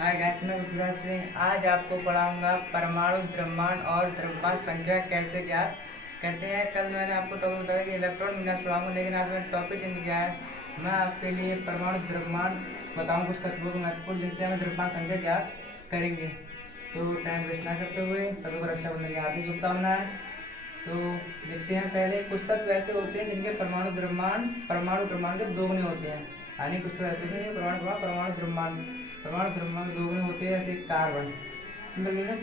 Hi guys, मैं पृथ्वीराज सिंह आज आपको पढ़ाऊंगा परमाणु द्रव्यमान और द्रव्यमान संख्या कैसे ज्ञात करते हैं। कल मैंने आपको टॉपिक बताया कि इलेक्ट्रॉन विन्यास पढ़ाऊंगा, लेकिन आज मैंने टॉपिक चेंज किया है। मैं आपके लिए परमाणु द्रव्यमान बताऊंगा, कुछ तत्वों को महत्वपूर्ण जिनसे हमें द्रव्यमान संख्या ज्ञात करेंगे। तो टाइम वेस्ट ना करते हुए सभी को रक्षाबंधन की हार्दिक शुभकामनाएं। तो देखते हैं, पहले कुछ तत्व ऐसे होते हैं जिनके परमाणु द्रव्यमान परमाणु क्रमांक के दोगुने होते हैं। यानी कुछ तत्व ऐसे होते हैं परमाणु द्रव्यमान के दोगुने होते हैं, जैसे कार्बन।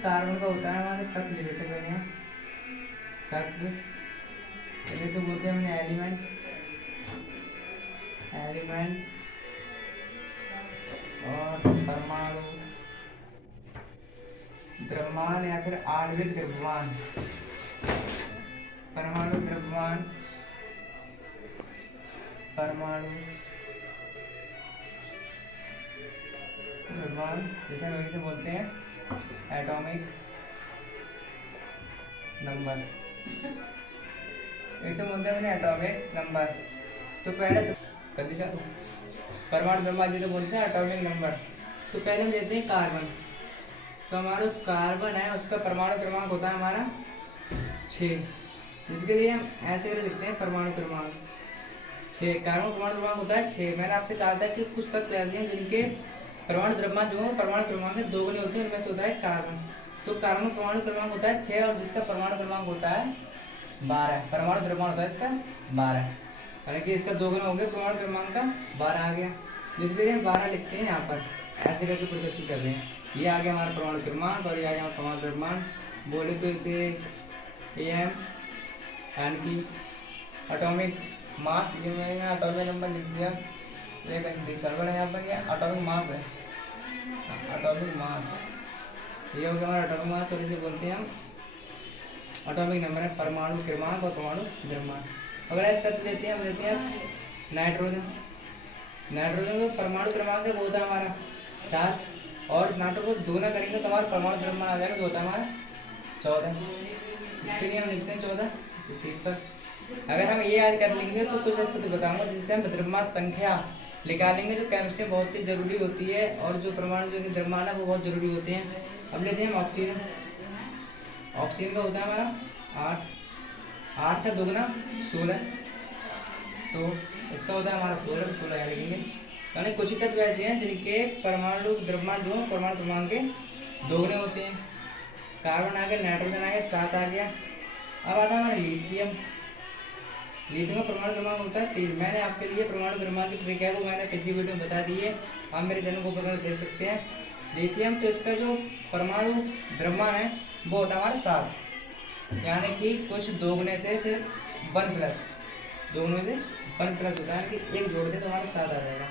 कार्बन का होता है हमारे तत्व ले लेते हैं तत्व, जैसे बोलते हैं हमने एलिमेंट और परमाणु द्रव्यमान या फिर आणविक द्रव्यमान। परमाणु द्रव्यमान, परमाणु द्रव्यमान जैसे हम इंग्लिश में बोलते हैं एटॉमिक नंबर, इसे बोलते हैं एटॉमिक नंबर। तो पहले परमाणु द्रव्यमान जिसे बोलते हैं एटॉमिक नंबर। तो पहले हम लेते हैं कार्बन। तो हमारा कार्बन है, उसका परमाणु क्रमांक होता है हमारा 6, जिसके लिए हम ऐसे लिखते हैं परमाणु क्रमांक 6। कार्बन परमाणु क्रमांक होता है 6। मैंने आपसे कहा था कि कुछ तत्व ऐसे हैं जिनके परमाणु द्रव्यमान जो परमाणु क्रमांक के दोगुने होते हैं, उनमें से होता है कार्बन। तो कार्बन परमाणु क्रमांक होता है 6 और जिसका परमाणु क्रमांक होता है 12। परमाणु द्रव्यमान होता है इसका 12, यानी कि इसका दोगुना हो गया, परमाणु क्रमांक का 12 आ गया, जिसके लिए हम 12 लिखते हैं यहाँ पर ऐसे करके प्रदर्शित कर रहे हैं। ये आ गया हमारा परमाणु क्रमांक और ये आ गया हमारा परमाणु द्रव्यमान। बोले तो इसे AM यानी कि एटॉमिक मास, ये मैंने एटॉमिक नंबर लिख दिया, लेकिन कार्बन है यहाँ पर, ये एटॉमिक मास है, एटॉमिक मास ये हो गया हमारा एटॉमिक मास। और इसे बोलते हैं हम एटॉमिक नंबर है, परमाणु क्रमांक और परमाणु द्रव्यमान। अगर ऐसे तत्व लेते हैं, हम लेते हैं नाइट्रोजन। नाइट्रोजन का परमाणु क्रमांक वो होता है हमारा 7, और नाइट्रोजन को दोगुना करेंगे तो हमारा परमाणु द्रव्यमान आ जाएगा, जो होता है हमारा 14। इसके लिए हम लिखते हैं 14 सीट पर। अगर हम ये याद कर लेंगे तो कुछ ऐसे तत्व बताऊंगा जिससे हम द्रव्यमान संख्या निकालेंगे, जो केमिस्ट्री बहुत ही जरूरी होती है, और जो परमाणु जो द्रव्यमान है वो बहुत जरूरी होते हैं। अब लेते हैं हम ऑक्सीजन। ऑक्सीजन का होता है हमारा 8 का दोगुना 16, तो इसका होता है हमारा 16 याद लिखेंगे। यानी कुछ ही तत्व ऐसे हैं जिनके परमाणु द्रव्यमान जो परमाणु क्रमांक के दोगुने होते हैं। कार्बन आ गया, नाइट्रोजन आ गया, 7 आ गया। अब आता है हमारा लिथियम। लिथियम का परमाणु क्रमांक होता है 3। मैंने आपके लिए परमाणु क्रमांक की ट्रिक है वो मैंने पिछली वीडियो में बता दी है, आप मेरे चैनल को ऊपर देख सकते हैं। लिथियम, तो इसका जो परमाणु द्रव्यमान है वो होता है हमारा 7, यानी कि कुछ दोगुने से सिर्फ 1+, दोगुने से 1+ होता है, कि एक जोड़ दे तो हमारा 7 आ जाएगा।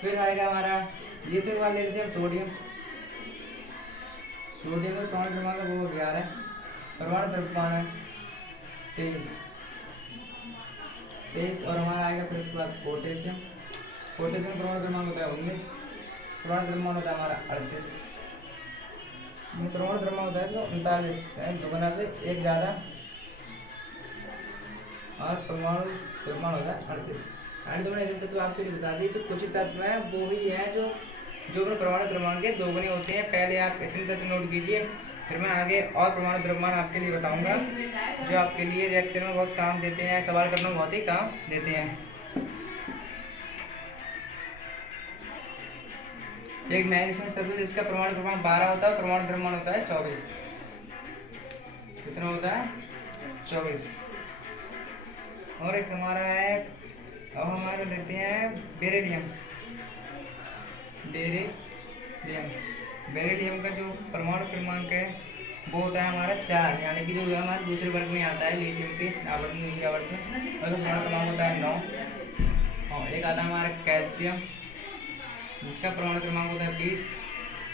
फिर आएगा हमारा लिथियम के बाद ले लेते हैं सोडियम। सोडियम का परमाणु क्रमांक वो 11, परमाणु द्रव्यमान है 23। और हमारा आएगा फिर इसके बाद पोटेशियम। पोटेशियम परमाणु क्रमांक होता है 19, परमाणु द्रव्यमान होता है हमारा 38। परमाणु द्रव्यमान होता है इसका 39, दोगुना से एक ज़्यादा, और परमाणु द्रव्यमान होता है 38। यानी तुमने ऐसे तत्व आपके लिए बता दी। तो कुछ तत्व हैं वो ही है जो अपने परमाणु क्रमांक के दोगुने होते हैं। पहले आप इतने तत्व नोट कीजिए, फिर मैं आगे और परमाणु द्रव्यमान आपके लिए बताऊंगा, जो आपके लिए रिएक्शन में बहुत काम देते हैं, सवाल करने में बहुत ही काम देते हैं। एक मैग्नीशियम सल्फेट, जिसका परमाणु क्रमांक 12 होता है, परमाणु द्रव्यमान होता है 24। कितना होता है? 24। और एक हमारा है, अब हमारे लेते हैं बेरिलियम। बेरिलियम का जो परमाणु क्रमांक है वो होता है हमारा 4, यानी कि जो हमारे दूसरे वर्ग में आता है लिथियम के आवर्त में, दूसरे आवर्त में, और परमाणु क्रमांक होता है 9। और एक आता है हमारा कैल्शियम, जिसका परमाणु क्रमांक होता है 20,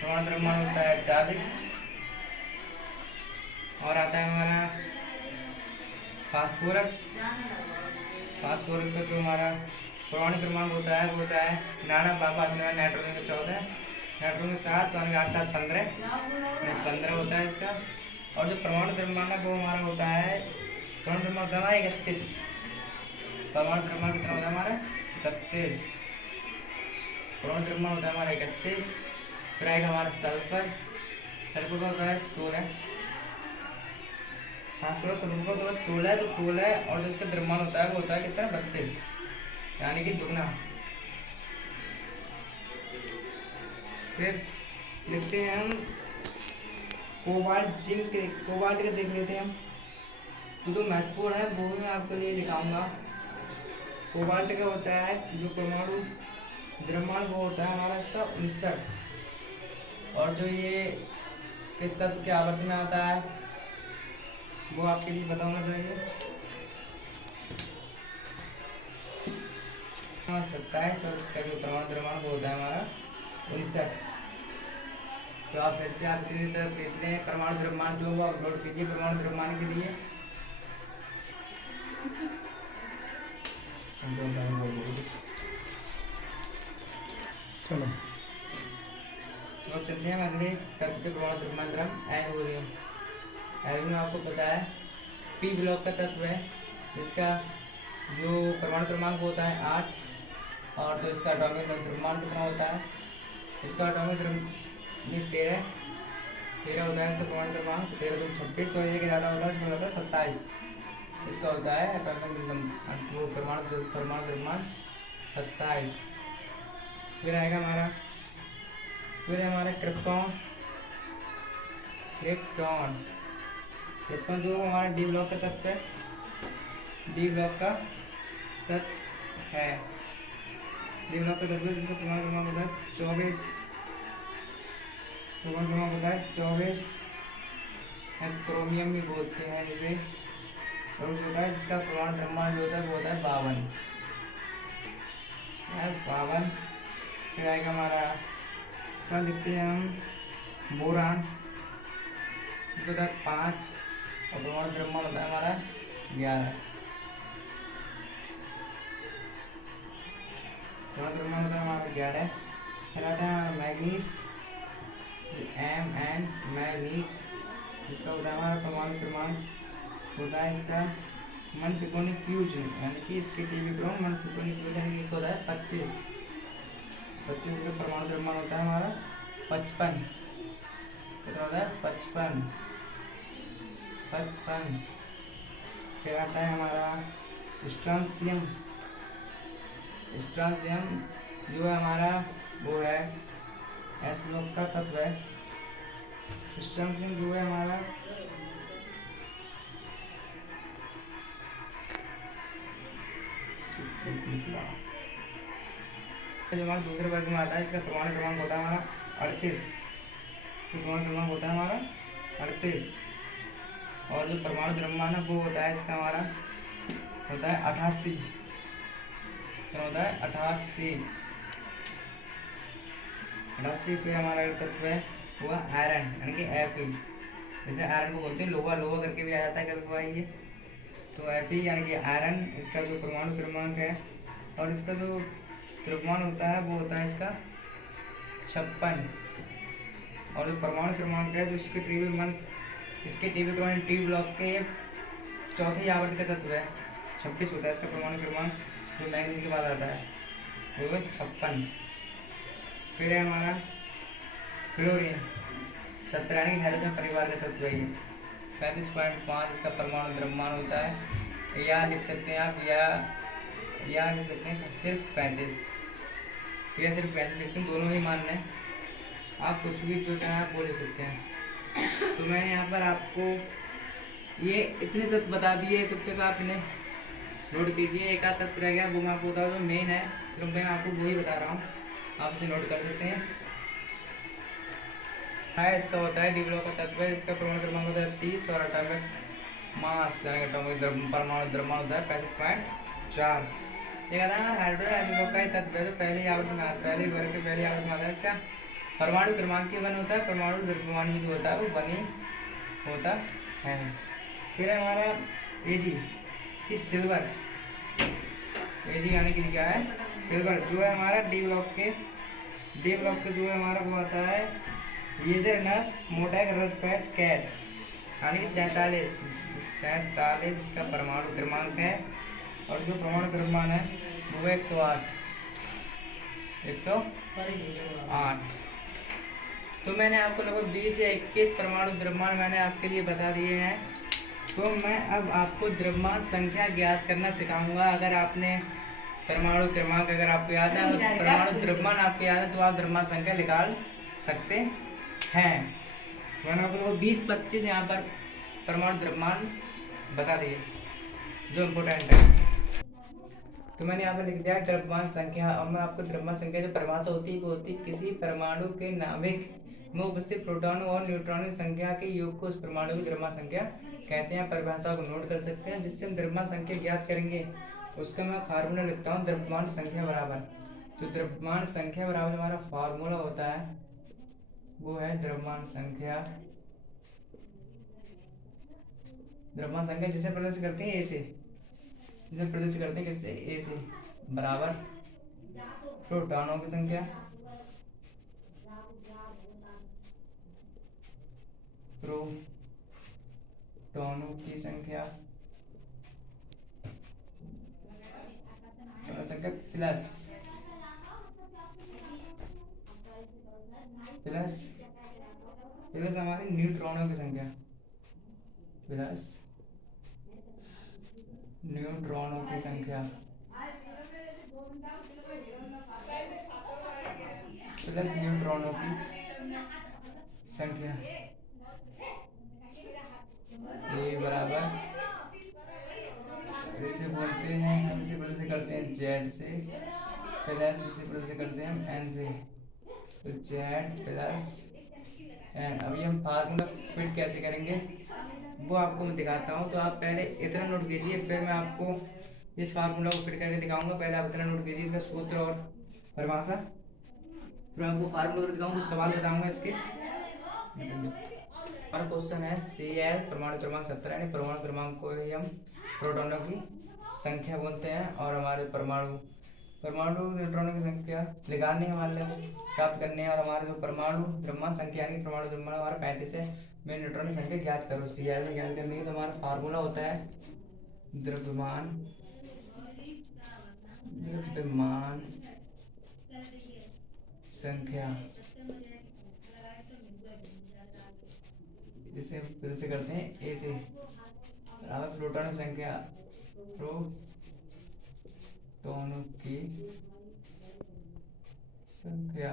परमाणु द्रव्यमान होता है 40। और आता है हमारा फास्फोरस। फास्फोरस का जो हमारा परमाणु क्रमांक होता है वो होता है 9, नाइट्रोजन का 14, नाइट्रोजन का 7, तो 8 7 15 होता है इसका। और जो परमाणु द्रव्यमान है वो हमारा होता है, परमाणु द्रव्यमान होता है 31। परमाणु द्रव्यमान कितना होता है हमारा 31। परमाणु द्रव्यमान होता है हमारा 31। फिर आएगा हमारा सल्फर। सल्फर का होता है 16। हाँ 16, सल्फर का होता है 16, तो 16 और जो इसका द्रव्यमान होता है वो होता है कितना 32, यानी कि दुगना। फिर लिखते हैं हम कोबाल्ट जिंक। कोबाल्ट का देख लेते हैं हम, तो जो महत्वपूर्ण है वो भी मैं आपके लिए दिखाऊंगा। कोबाल्ट का होता है जो परमाणु द्रव्यमान वो होता है हमारा इसका 59, और जो ये किस तत्व के आवर्त में आता है वो आपके लिए पता होना चाहिए। 27, और इसका जो परमाणु द्रव्यमान वो होता है हमारा 59। तो आप फिर से आप इतनी तरफ देखते हैं परमाणु द्रव्यमान जो वो अपलोड कीजिए परमाणु द्रव्यमान के लिए। चलो तो अब चलते हैं अगले तत्व के परमाणु द्रव्यमान क्रम एल्यूमिनियम। एल्यूमिनियम आपको पता है पी ब्लॉक का तत्व है, इसका जो परमाणु क्रमांक होता है 8, और तो इसका एटॉमिक द्रव्यमान कितना होता है, इसका एटॉमिक द्रव्यमान 13 होता है इसका परमाणु क्रमांक। 13 तो 26, और ये ज़्यादा होता है इसका होता है 27, इसका होता है एटॉमिक वो परमाणु द्रव्यमान 27। फिर आएगा हमारा क्रिप्टॉन। क्रिप्टॉन जो हमारा डी ब्लॉक का तत्व है, डी ब्लॉक का तत्व है, डी ब्लॉक का तत्व है जिसका परमाणु क्रमांक होता है 24, परमाणु क्रमांक होता है 24। क्रोमियम भी बोलते हैं इसे, और उस होता है जिसका परमाणु द्रव्यमान जो होता है वो होता है 52। फिर आएगा हमारा इसका लिखते हैं हम बोरान, इसको होता है 5, और परमाणु द्रव्यमान होता है हमारा 11। परमाणु द्रव्यमान होता है हमारा 11। फिर आता है हमारा मैग्नीज, Mn मैग्नीज, जिसका होता है हमारा परमाणु क्रमांक होता है इसका 1 पिकोनिक्यूज, यानी कि इसके टीवी क्रम 1 पिकोनिक्यूज, यानी कि इसका होता है 25 का परमाणु द्रव्यमान होता है हमारा 55। कितना होता है 55। फिर आता है हमारा स्ट्रांसियम। स्ट्रांसियम जो है हमारा वो है एस ब्लॉक का तत्व है। स्ट्रांसियम जो है हमारा जो हमारा दूसरे वर्ग में आता है, इसका परमाणु क्रमांक होता है हमारा 38। परमाणु क्रमांक होता है हमारा 38, और जो परमाणु द्रव्यमान है वो होता है इसका हमारा होता है 88। क्या होता है 88। फिर हमारा तत्व है वो आयरन, यानी कि Fe। जैसे आयरन को बोलते हैं लोहा, लोहा करके भी आ जाता है कभी कभार ये, तो Fe यानी कि आयरन, इसका जो परमाणु क्रमांक है और इसका जो द्रव्यमान होता है वो होता है इसका 56, और जो परमाणु क्रमांक है जो इसके टीवी क्रमांक टी ब्लॉक के चौथे आवर्त का तत्व है 26 होता है इसका परमाणु क्रमांक, जो मैग्नीज के बाद आता है वो है 56। फिर है हमारा क्लोरीन, 70 यानी हाइड्रोजन परिवार का तत्व है, 35.5 इसका परमाणु द्रव्यमान होता है। या लिख सकते हैं आप, या लिख सकते हैं सिर्फ 35, या सिर्फ 35 लिखते हैं, दोनों ही मान्य है, आप कुछ भी जो चाहें आप बोल सकते हैं। तो मैंने यहाँ पर आपको ये इतने तत्व बता दिए, तब तक आप इन्हें नोट कीजिए। एक आध तत्व रह गया वो मैं आपको बता दूँ, मेन है, तो मैं आपको वही बता रहा हूँ, आप इसे नोट कर सकते हैं। इसका होता है डी ब्लॉक का तत्व है, इसका परमाणु क्रमांक होता है 30, और एटॉमिक मास एटॉमिक परमाणु द्रव्यमान होता है 65.4। ये कहता है हाइड्रोजन का ही तत्व है, तो पहली आवर्त में पहली वर्ग के पहली आवर्त में आता है, इसका परमाणु क्रमांक ही 1 होता है, परमाणु द्रव्यमान ही जो होता है वो 1 ही होता है। फिर है हमारा Ag, सिल्वर। Ag यानी कि क्या है सिल्वर, जो है हमारा डी ब्लॉक के जो है हमारा वो आता है येजरनर मोटैक रटफैच कैट, यानी कि 47 इसका परमाणु क्रमांक है, और जो परमाणु द्रव्यमान है वो 108। तो मैंने आपको लगभग 20 या 21 परमाणु द्रव्यमान मैंने आपके लिए बता दिए हैं। तो मैं अब आपको द्रव्यमान संख्या ज्ञात करना सिखाऊंगा। अगर आपने परमाणु क्रमांक अगर आपको याद है, परमाणु द्रव्यमान आपको याद है, तो आप द्रव्यमान संख्या निकाल सकते हैं। मैंने आप लोगों को 20-25 यहाँ पर परमाणु द्रव्यमान बता दिए जो इम्पोर्टेंट है। तो मैंने यहाँ पर लिख दिया द्रव्यमान संख्या। अब मैं आपको द्रव्यमान संख्या जो परिभाषा होती है वो होती है किसी परमाणु के नाभिक में उपस्थित प्रोटॉनों और न्यूट्रॉनों की संख्या के योग को उस परमाणु की द्रव्यमान संख्या कहते हैं। परिभाषा को नोट कर सकते हैं। जिससे हम द्रव्यमान संख्या ज्ञात करेंगे उसका मैं फार्मूला लिखता हूँ द्रव्यमान संख्या बराबर। तो द्रव्यमान संख्या बराबर हमारा फार्मूला होता है वो है द्रव्यमान संख्या। द्रव्यमान संख्या जिसे प्रदर्शित करते हैं ए से, जिसे प्रदर्शित करते हैं किससे, ए से, बराबर प्रोटॉनों की संख्या प्रोटॉनों की संख्या संख्या प्लस हमारे न्यूट्रॉनों की संख्या प्लस न्यूट्रॉनों की संख्या प्लस न्यूट्रॉनों की संख्या ये बराबर इसे बोलते हैं, हम इसे प्रदर्शित करते हैं जेड से, प्लस इसे प्रदर्शित करते हैं हम एन से। तो जेड प्लस एन। अभी हम फार्मूला फिट कैसे करेंगे वो आपको मैं दिखाता हूँ। तो आप पहले इतना नोट कीजिए, फिर मैं आपको इस फार्मूला को फिट करके दिखाऊंगा। पहले आप इतना नोट कीजिए इसका सूत्र और परिभाषा, फिर मैं आपको फार्मूला दिखाऊंगा, कुछ सवाल बताऊंगा इसके। हमारा क्वेश्चन है Cl परमाणु क्रमांक 17 यानी परमाणु क्रमांक को ही हम प्रोटॉनों की संख्या बोलते हैं। और हमारे परमाणु न्यूट्रॉनों की संख्या निकालनी है हमारे प्राप्त करने हैं। और हमारे जो परमाणु द्रव्यमान संख्या यानी परमाणु द्रव्यमान हमारा 35 है, में न्यूट्रॉन की संख्या ज्ञात करो। Cl में ज्ञात करनी है। तो हमारा फार्मूला होता है द्रव्यमान संख्या, इसे प्रदर्शित करते हैं ए से, बराबर प्रोटॉन संख्या प्रोटॉनों की संख्या